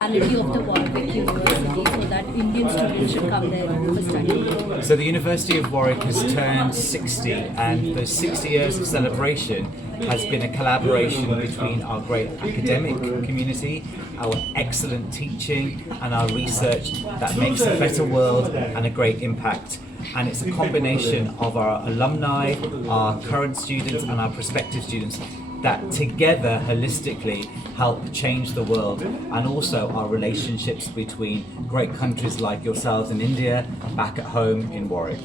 Of the Warwick University so that Indian students should come there for study? So the University of Warwick has turned 60, and those 60 years of celebration has been a collaboration between our great academic community, our excellent teaching and our research that makes a better world and a great impact. And it's a combination of our alumni, our current students and our prospective students that together holistically help change the world, and also our relationships between great countries like yourselves in India back at home in Warwick.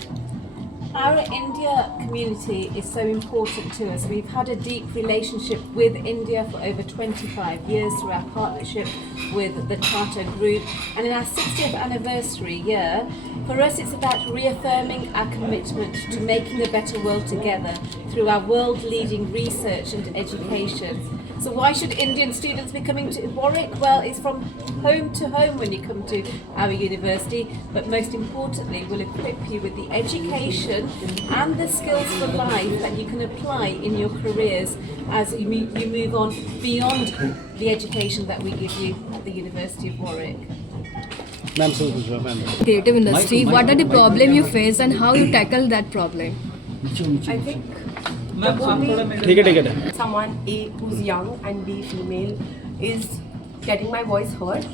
Our India community is so important to us. We've had a deep relationship with India for over 25 years through our partnership with the Tata Group. And in our 60th anniversary year, for us it's about reaffirming our commitment to making a better world together through our world-leading research and education. So why should Indian students be coming to Warwick? Well, it's from home to home when you come to our university, but most importantly, we'll equip you with the education and the skills for life that you can apply in your careers as you move on beyond the education that we give you at the University of Warwick. Creative industry, what are the problems you face and how you tackle that problem? I think someone A who's young and B female is getting my voice heard.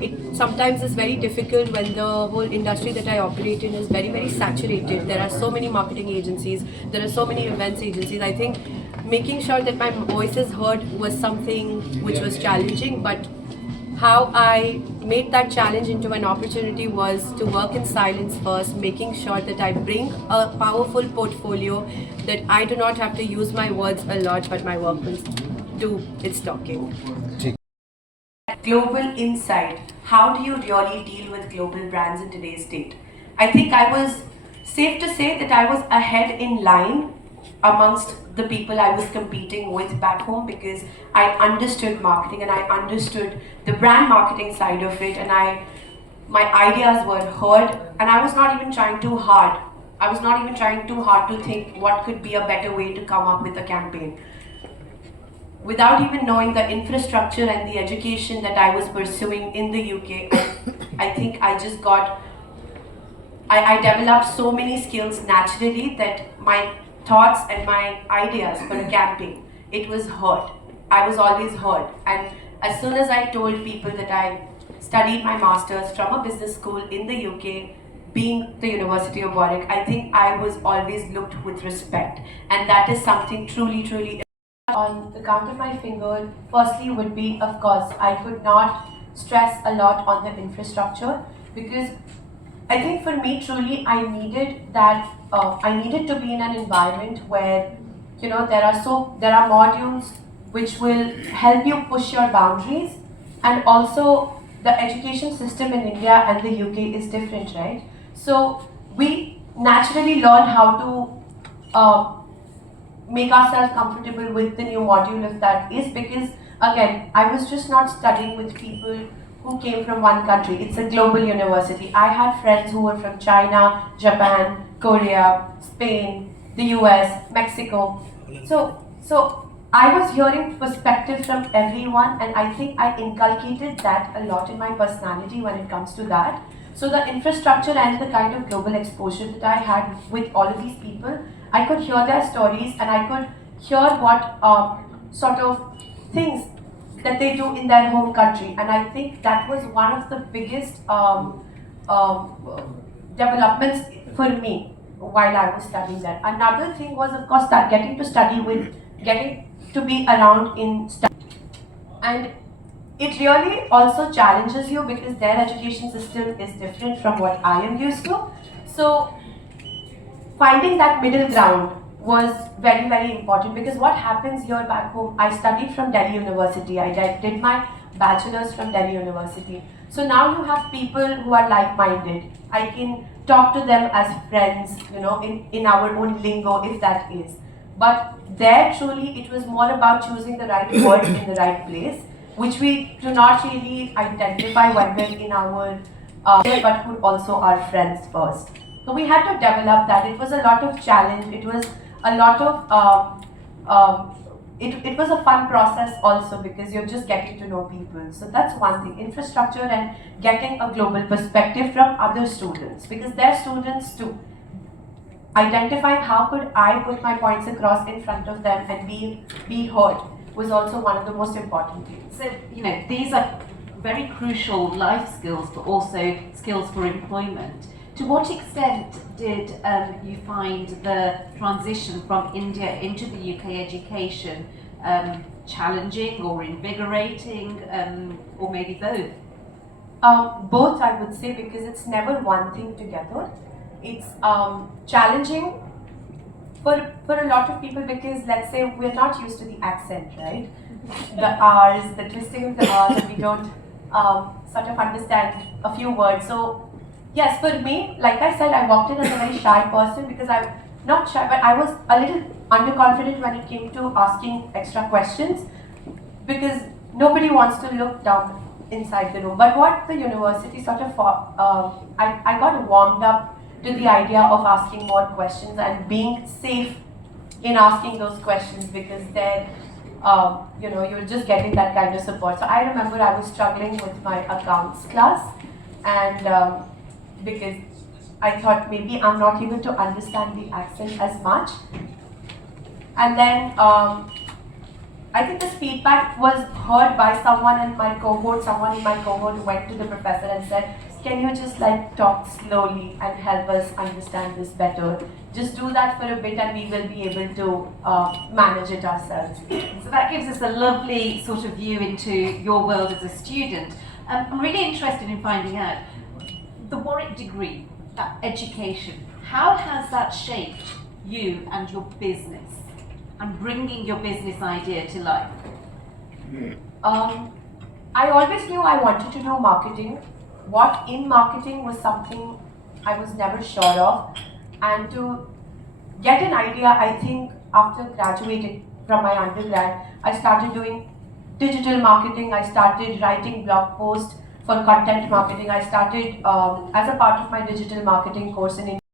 It sometimes is very difficult when the whole industry that I operate in is very saturated. There are so many marketing agencies, there are so many events agencies. I think making sure that my voice is heard was something which was challenging, but how I made that challenge into an opportunity was to work in silence first, making sure that I bring a powerful portfolio, that I do not have to use my words a lot, but my work will do its talking. Global insight. How do you really deal with global brands in today's state? I think I was safe to say that I was ahead in line amongst the people I was competing with back home, because I understood marketing and I understood the brand marketing side of it, and my ideas were heard, and I was not even trying too hard. I was not even trying too hard to think what could be a better way to come up with a campaign. Without even knowing the infrastructure and the education that I was pursuing in the UK, I think I just I developed so many skills naturally that my thoughts and my ideas for a campaign, it was heard. I was always heard. And as soon as I told people that I studied my masters from a business school in the UK, being the University of Warwick, I think I was always looked with respect. And that is something truly on the count of my finger. Firstly would be, of course, I could not stress a lot on the infrastructure, because I think for me truly I needed that. I needed to be in an environment where, you know, there are modules which will help you push your boundaries, and also the education system in India and the UK is different, right? So we naturally learn how to make ourselves comfortable with the new module, if that is, because again, I was just not studying with people who came from one country. It's a global university. I had friends who were from China, Japan, Korea, Spain, the US, Mexico. So I was hearing perspectives from everyone, and I think I inculcated that a lot in my personality when it comes to that. So the infrastructure and the kind of global exposure that I had with all of these people, I could hear their stories and I could hear what sort of things that they do in their home country, and I think that was one of the biggest developments for me while I was studying there. Another thing was, of course, that getting to be around in study, and it really also challenges you because their education system is different from what I am used to. So finding that middle ground was very important, because what happens here back home, I studied from Delhi University, I did my bachelor's from Delhi University. So now you have people who are like-minded. I can talk to them as friends, you know, in our own lingo, if that is. But there truly it was more about choosing the right word in the right place, which we do not really identify when we're in our but who also are friends first. So we had to develop that. It was a lot of challenge. It was a lot of it was a fun process also because you're just getting to know people. So that's one thing, infrastructure and getting a global perspective from other students, because they're students too. Identifying how could I put my points across in front of them and be heard was also one of the most important things. So, you know, these are very crucial life skills, but also skills for employment. To what extent did you find the transition from India into the UK education challenging or invigorating, or maybe both? Both, I would say, because it's never one thing together. It's challenging for a lot of people because, let's say, we're not used to the accent, right? The R's, the twisting of the R's, and we don't sort of understand a few words. So, yes, for me, like I said, I walked in as a very shy person because I'm not shy, but I was a little underconfident when it came to asking extra questions because nobody wants to look down inside the room. But what the university sort of, I got warmed up to the idea of asking more questions and being safe in asking those questions because then, you know, you're just getting that kind of support. So I remember I was struggling with my accounts class and because I thought maybe I'm not able to understand the accent as much. And then I think this feedback was heard by someone in my cohort. Someone in my cohort went to the professor and said, can you just like talk slowly and help us understand this better? Just do that for a bit and we will be able to manage it ourselves. So that gives us a lovely sort of view into your world as a student. I'm really interested in finding out, the Warwick degree, that education, how has that shaped you and your business and bringing your business idea to life? I always knew I wanted to do marketing. What in marketing was something I was never sure of, and to get an idea, I think after graduating from my undergrad, I started doing digital marketing. I started writing blog posts for content marketing. I started as a part of my digital marketing course in India.